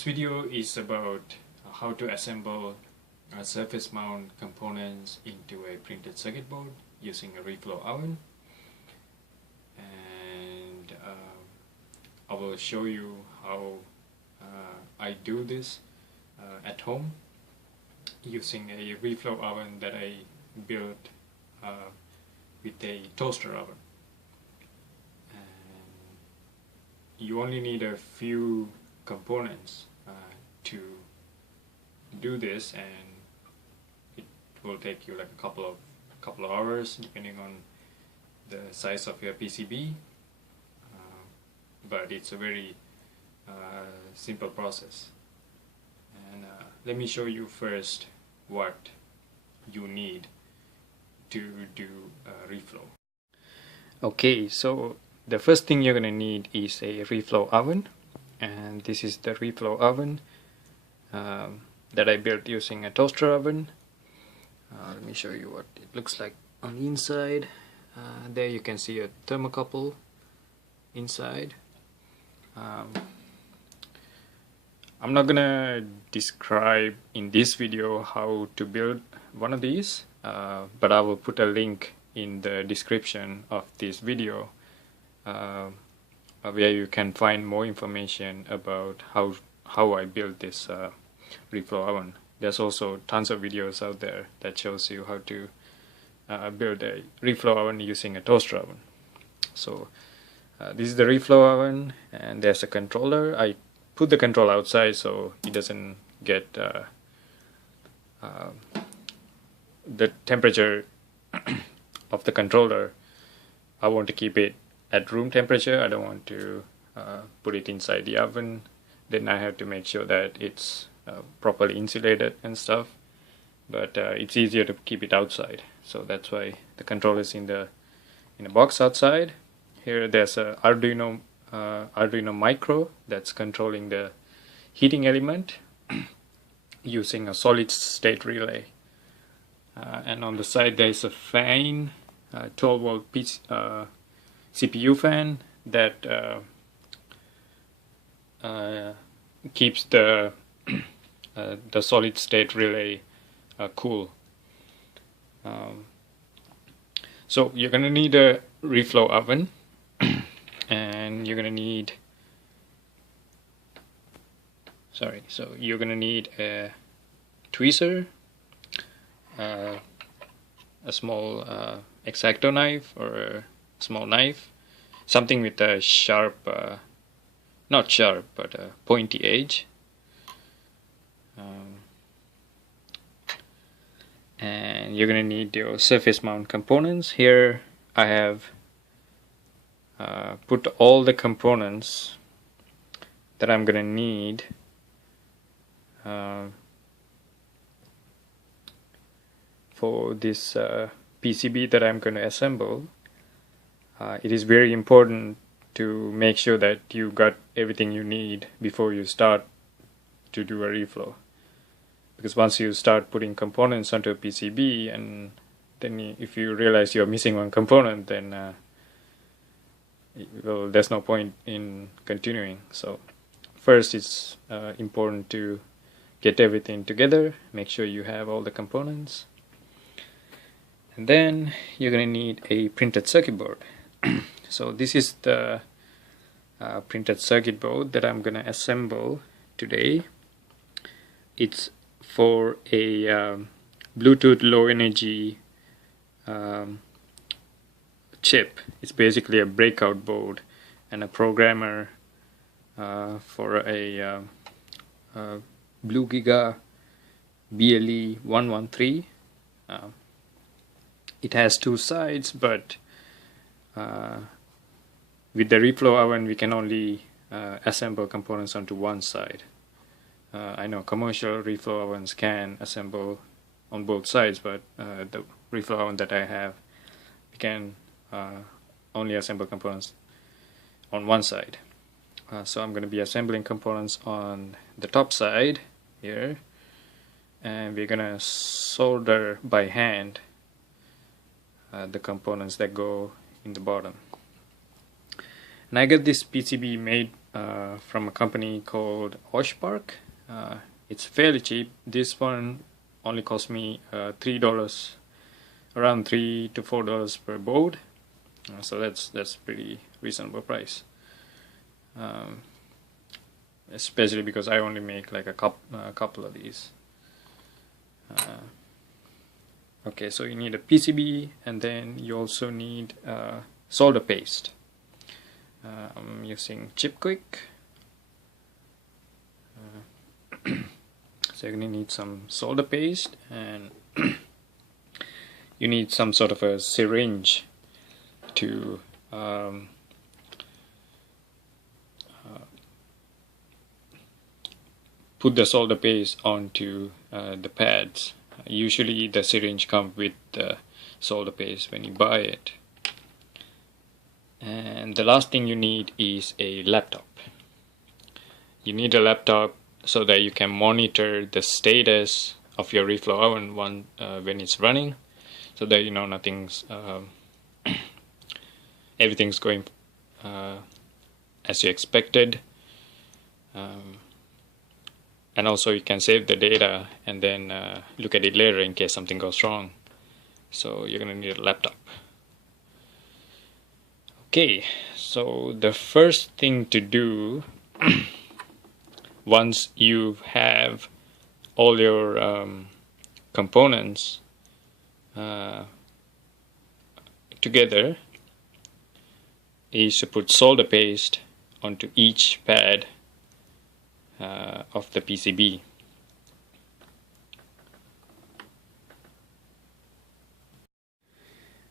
This video is about how to assemble surface mount components into a printed circuit board using a reflow oven, and I will show you how I do this at home using a reflow oven that I built with a toaster oven. And you only need a few components to do this, and it will take you like a couple of hours depending on the size of your PCB, but it's a very simple process. And let me show you first what you need to do reflow. Okay, so the first thing you're gonna need is a reflow oven, and this is the reflow oven that I built using a toaster oven. Let me show you what it looks like on the inside. There you can see a thermocouple inside. I'm not gonna describe in this video how to build one of these, but I will put a link in the description of this video where you can find more information about how I built this reflow oven. There's also tons of videos out there that shows you how to build a reflow oven using a toaster oven. So this is the reflow oven, and there's a controller. I put the controller outside so it doesn't get the temperature of the controller. I want to keep it at room temperature. I don't want to put it inside the oven. Then I have to make sure that it's properly insulated and stuff, but it's easier to keep it outside, so that's why the controller is in a box outside. Here there's a Arduino Micro that's controlling the heating element using a solid state relay, and on the side there's a fan, 12 volt CPU fan that keeps the solid state relay cool. So you're gonna need a reflow oven, and you're gonna need a tweezer, a small X-Acto knife or a small knife, something with a sharp, not sharp, but a pointy edge. And you're gonna need your surface mount components. Here I have put all the components that I'm gonna need for this PCB that I'm going to assemble. It is very important to make sure that you got everything you need before you start to do a reflow, because once you start putting components onto a PCB, and then if you realize you're missing one component, then well, there's no point in continuing. So first it's important to get everything together, make sure you have all the components, and then you're going to need a printed circuit board. So this is the printed circuit board that I'm going to assemble today. It's for a Bluetooth low energy chip. It's basically a breakout board and a programmer for a Blue Giga BLE 113. It has two sides, but with the reflow oven we can only assemble components onto one side. I know commercial reflow ovens can assemble on both sides, but the reflow oven that I have, we can only assemble components on one side. So I'm going to be assembling components on the top side here, and we're going to solder by hand the components that go in the bottom. And I got this PCB made from a company called Oshpark. It's fairly cheap. This one only cost me $3, around $3 to $4 per board. So that's pretty reasonable price. Especially because I only make like a couple of these. Okay, so you need a PCB, and then you also need solder paste. I'm using Chip Quick. So you're going to need some solder paste, and you need some sort of a syringe to put the solder paste onto the pads. Usually the syringe comes with the solder paste when you buy it. And the last thing you need is a laptop. You need a laptop so that you can monitor the status of your reflow oven when it's running, so that you know nothing's everything's going as you expected. And also you can save the data and then look at it later in case something goes wrong. So you're gonna need a laptop. Okay, so the first thing to do once you have all your components together is to put solder paste onto each pad of the PCB.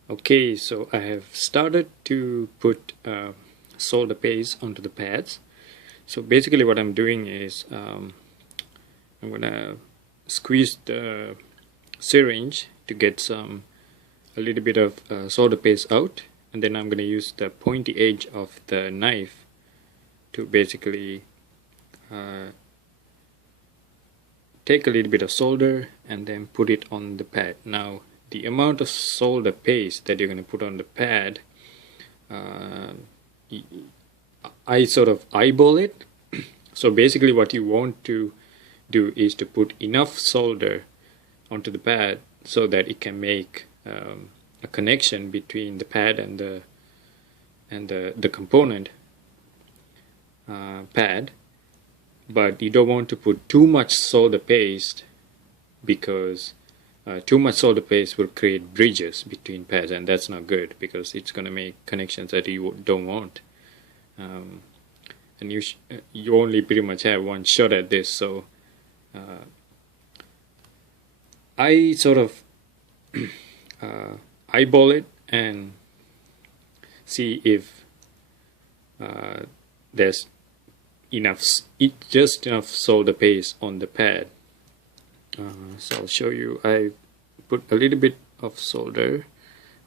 Okay, so I have started to put solder paste onto the pads. So basically what I'm doing is I'm gonna squeeze the syringe to get a little bit of solder paste out, and then I'm gonna use the pointy edge of the knife to basically take a little bit of solder and then put it on the pad. Now the amount of solder paste that you're going to put on the pad, I sort of eyeball it. So basically what you want to do is to put enough solder onto the pad so that it can make a connection between the pad and the component pad. But you don't want to put too much solder paste, because too much solder paste will create bridges between pads, and that's not good because it's going to make connections that you don't want. And you only pretty much have one shot at this, so I sort of eyeball it and see if there's just enough solder paste on the pad. So I'll show you. I put a little bit of solder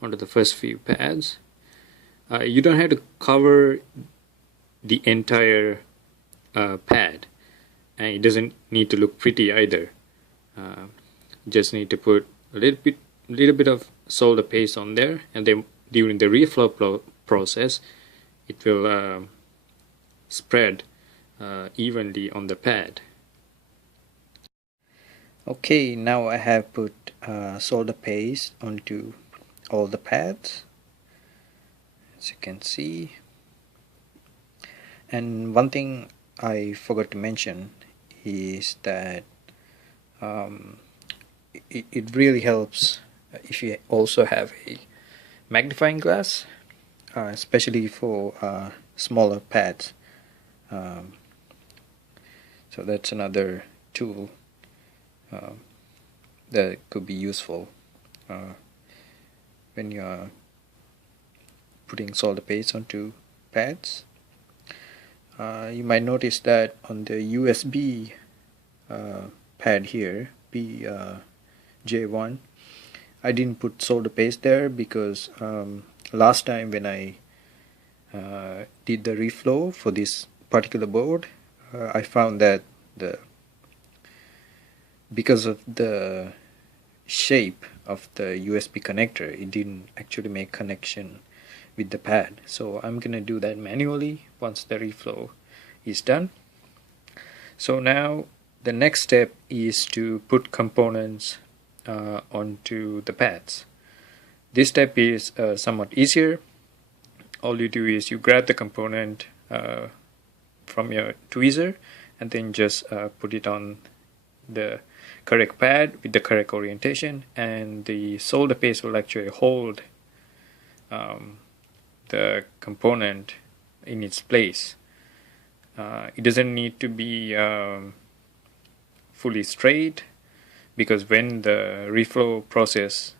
onto the first few pads. You don't have to cover the entire pad, and it doesn't need to look pretty either. Just need to put a little bit of solder paste on there, and then during the reflow process it will spread evenly on the pad. Okay, now I have put solder paste onto all the pads, as you can see. And one thing I forgot to mention is that it really helps if you also have a magnifying glass, especially for smaller pads. So that's another tool that could be useful when you're putting solder paste onto pads. You might notice that on the USB pad here, J1, I didn't put solder paste there because last time when I did the reflow for this particular board, I found that because of the shape of the USB connector, it didn't actually make connection with the pad. So I'm gonna do that manually once the reflow is done. So now the next step is to put components onto the pads. This step is somewhat easier. All you do is you grab the component from your tweezer and then just put it on the correct pad with the correct orientation, and the solder paste will actually hold the component in its place. It doesn't need to be fully straight, because when the reflow process,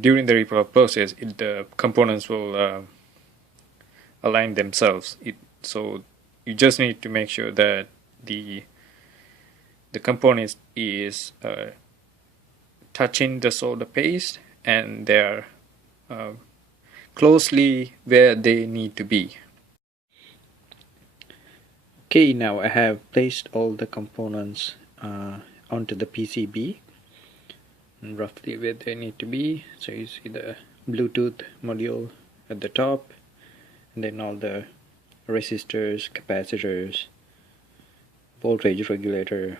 during the reflow process, the components will align themselves. So you just need to make sure that the component is touching the solder paste and they're closely where they need to be. Okay, now I have placed all the components onto the PCB and roughly where they need to be. So you see the Bluetooth module at the top, and then all the resistors, capacitors, voltage regulator,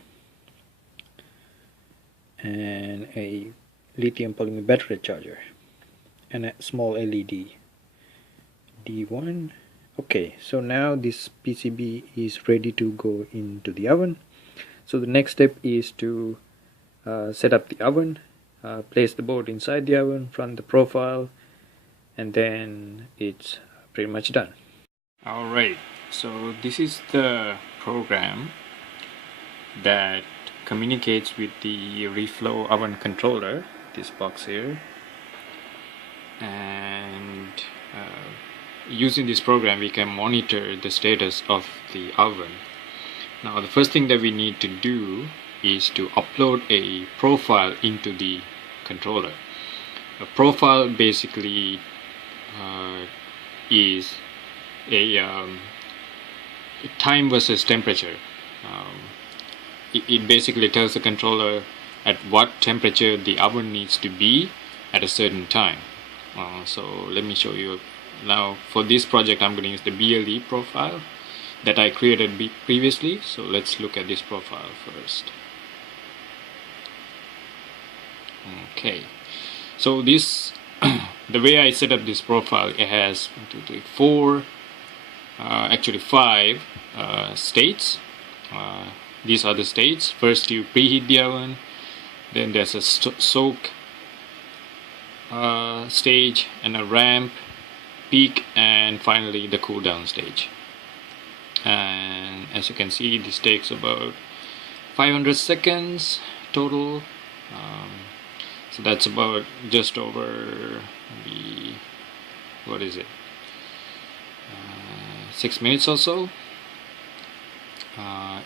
and a lithium polymer battery charger, and a small LED D1. Okay, so now this PCB is ready to go into the oven. So the next step is to set up the oven, place the board inside the oven, run the profile, and then it's pretty much done. Alright, so this is the program that communicates with the Reflow oven controller, this box here, and using this program we can monitor the status of the oven. Now the first thing that we need to do is to upload a profile into the controller. A profile basically is a time versus temperature. It basically tells the controller at what temperature the oven needs to be at a certain time. So let me show you. Now for this project I'm going to use the BLE profile that I created previously. So let's look at this profile first. Okay, so this the way I set up this profile, it has 1, 2, 3, 4 actually 5 states. These are the states. First you preheat the oven, then there's a soak stage, and a ramp, peak, and finally the cool down stage. And as you can see, this takes about 500 seconds total. So that's about just over maybe, what is it, 6 minutes or so.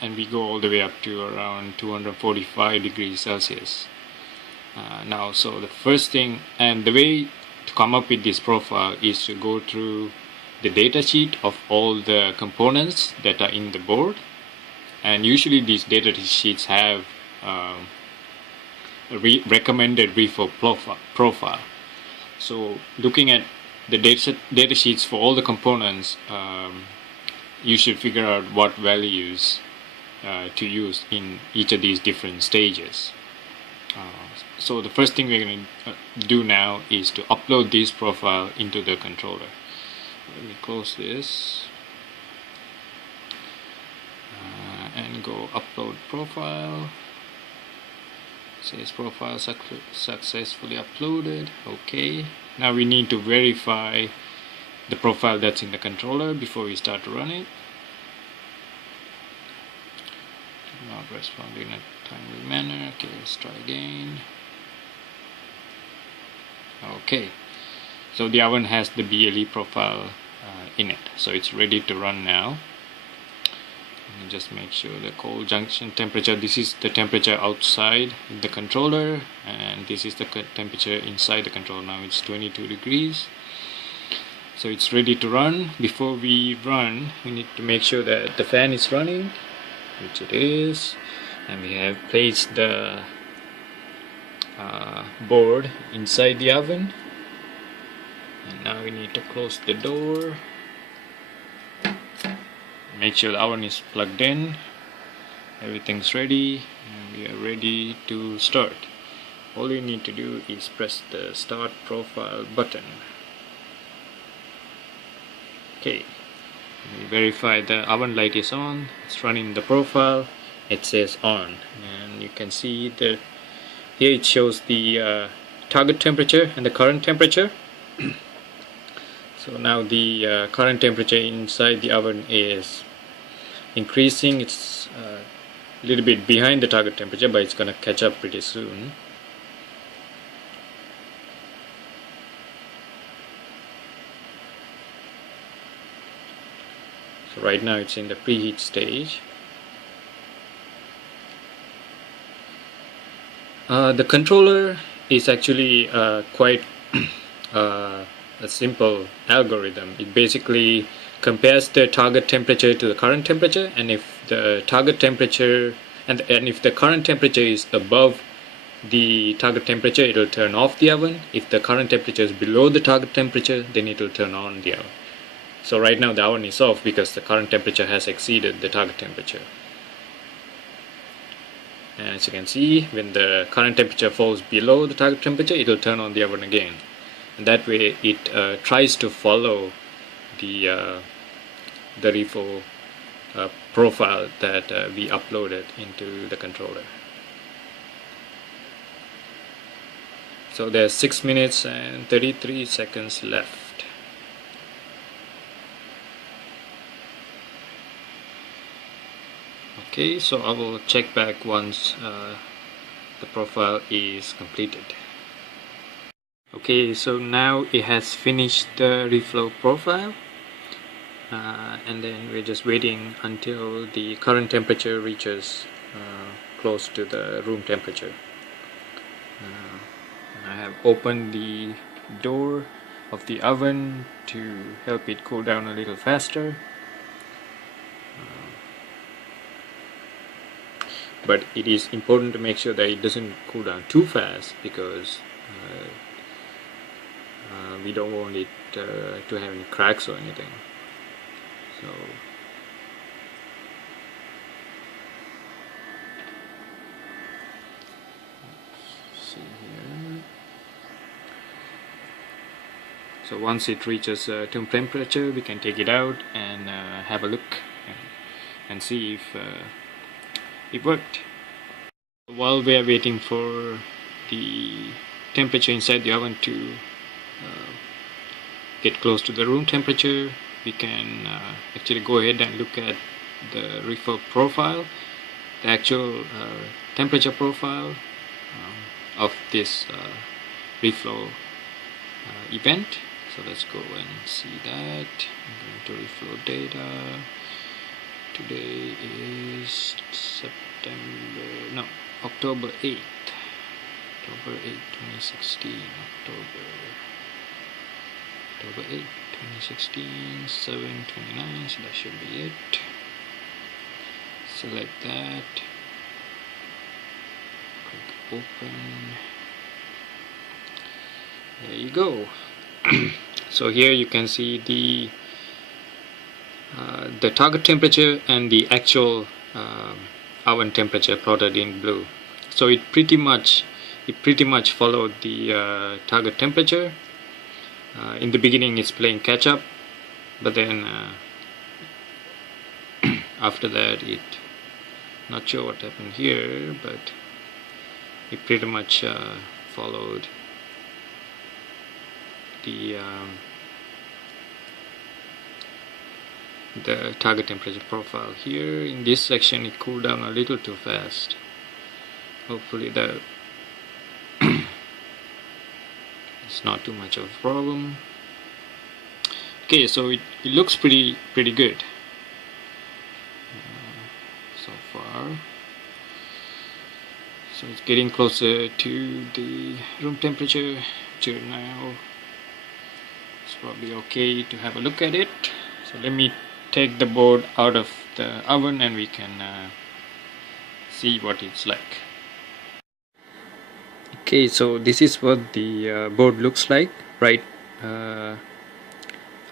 And we go all the way up to around 245 degrees Celsius. Now, so the first thing, and the way to come up with this profile is to go through the data sheet of all the components that are in the board, and usually these data sheets have a recommended reflow profile. So looking at the data sheets for all the components, you should figure out what values to use in each of these different stages. So the first thing we're going to do now is to upload this profile into the controller. Let me close this and go upload profile. Says profile successfully uploaded. Okay, now we need to verify the profile that's in the controller before we start to run it. Not responding in a timely manner. Okay, let's try again. Okay, so the oven has the BLE profile in it, so it's ready to run now. Let me just make sure the cold junction temperature, this is the temperature outside the controller, and this is the temperature inside the controller. Now it's 22 degrees. So it's ready to run. Before we run, we need to make sure that the fan is running, which it is, and we have placed the board inside the oven, and now we need to close the door make sure the oven is plugged in, everything's ready, and we are ready to start. All you need to do is press the start profile button. Okay, we verify the oven light is on, it's running the profile, it says on, and you can see that here it shows the target temperature and the current temperature. So now the current temperature inside the oven is increasing. It's a little bit behind the target temperature, but it's gonna catch up pretty soon. So right now it's in the preheat stage. The controller is actually quite a simple algorithm. It basically compares the target temperature to the current temperature, and if the target temperature and if the current temperature is above the target temperature, it will turn off the oven. If the current temperature is below the target temperature, then it will turn on the oven. So right now the oven is off because the current temperature has exceeded the target temperature. And as you can see, when the current temperature falls below the target temperature, it will turn on the oven again. And that way it tries to follow the Reflow profile that we uploaded into the controller. So there's 6 minutes and 33 seconds left. Okay, so I will check back once the profile is completed. Okay, so now it has finished the Reflow profile, and then we're just waiting until the current temperature reaches close to the room temperature. I have opened the door of the oven to help it cool down a little faster. But it is important to make sure that it doesn't cool down too fast, because we don't want it to have any cracks or anything. So let's see here. So once it reaches room temperature, we can take it out and have a look and see if it worked. While we are waiting for the temperature inside the oven to get close to the room temperature, we can actually go ahead and look at the Reflow profile, the actual temperature profile of this Reflow event. So let's go and see that. I'm going to Reflow data. Today is October 8th, 2016, October 8th, 2016, 7:29, so that should be it. Select that, click open, there you go. So here you can see the target temperature and the actual oven temperature plotted in blue. So it pretty much followed the target temperature. In the beginning it's playing catch up, but then after that not sure what happened here, but it pretty much followed the target temperature profile. Here in this section it cooled down a little too fast. Hopefully that it's not too much of a problem. Okay, so it looks pretty good so far. So it's getting closer to the room temperature. Now it's probably okay to have a look at it. So let me take the board out of the oven and we can see what it's like. Okay, so this is what the board looks like right out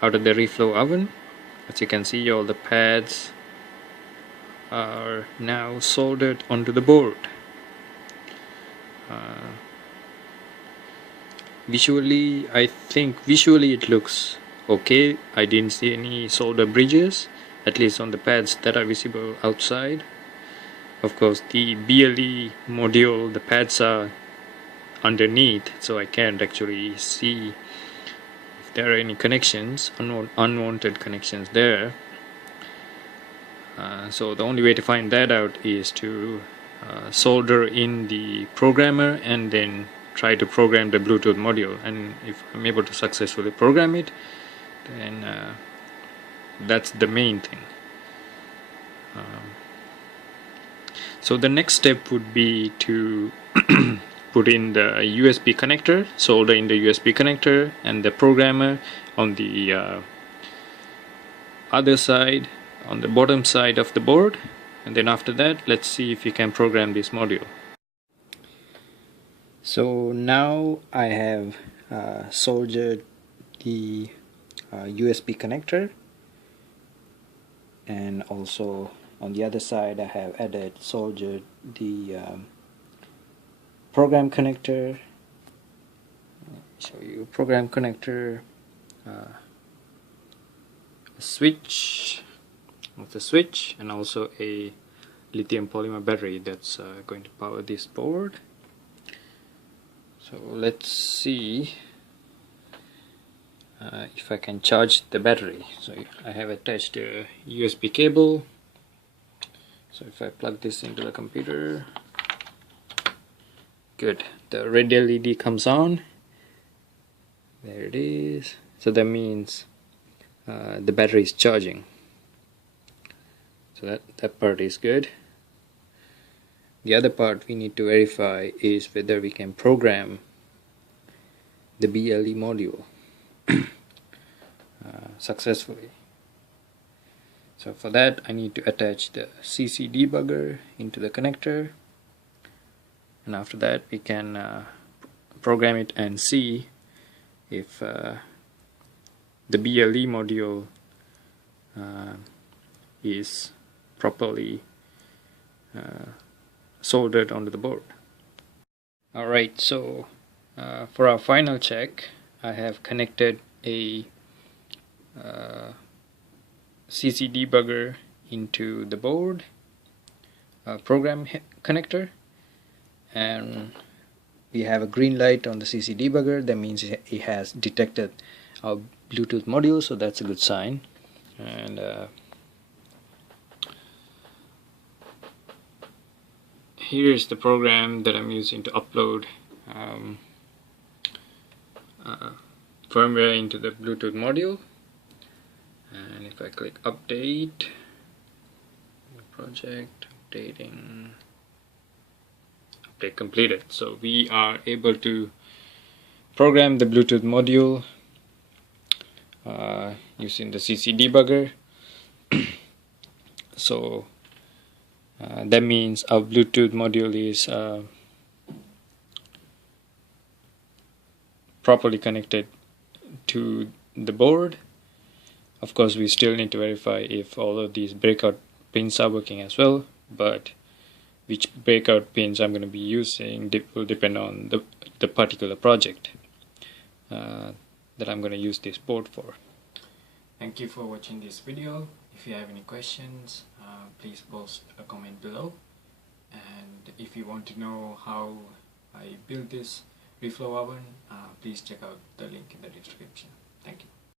of the Reflow oven. As you can see, all the pads are now soldered onto the board. Visually, I think visually it looks okay. I didn't see any solder bridges, at least on the pads that are visible outside. Of course, the BLE module, the pads are underneath, so I can't actually see if there are any connections, unwanted connections there. So the only way to find that out is to solder in the programmer and then try to program the Bluetooth module, and if I'm able to successfully program it, then that's the main thing. So the next step would be to put in the USB connector, solder in the USB connector and the programmer on the other side, on the bottom side of the board, and then after that let's see if you can program this module. So now I have soldered the USB connector, and also on the other side I have soldered the program connector. Show you program connector, a switch of the switch, and also a lithium polymer battery that's going to power this board. So let's see if I can charge the battery. So I have attached a USB cable. So if I plug this into the computer, good, the red LED comes on. There it is. So that means the battery is charging. So that part is good. The other part we need to verify is whether we can program the BLE module successfully. So for that I need to attach the CC debugger into the connector, and after that we can program it and see if the BLE module is properly soldered onto the board. Alright, so for our final check, I have connected a CC debugger into the board, program connector, and we have a green light on the CC debugger. That means it has detected our Bluetooth module, so that's a good sign. And here's the program that I'm using to upload firmware into the Bluetooth module. And if I click update project, updating, update completed. So we are able to program the Bluetooth module using the CC debugger. So that means our Bluetooth module is properly connected to the board. Of course, we still need to verify if all of these breakout pins are working as well, but which breakout pins I'm going to be using will depend on the particular project that I'm going to use this board for. Thank you for watching this video. If you have any questions, please post a comment below, and if you want to know how I built this Reflow oven, please check out the link in the description. Thank you.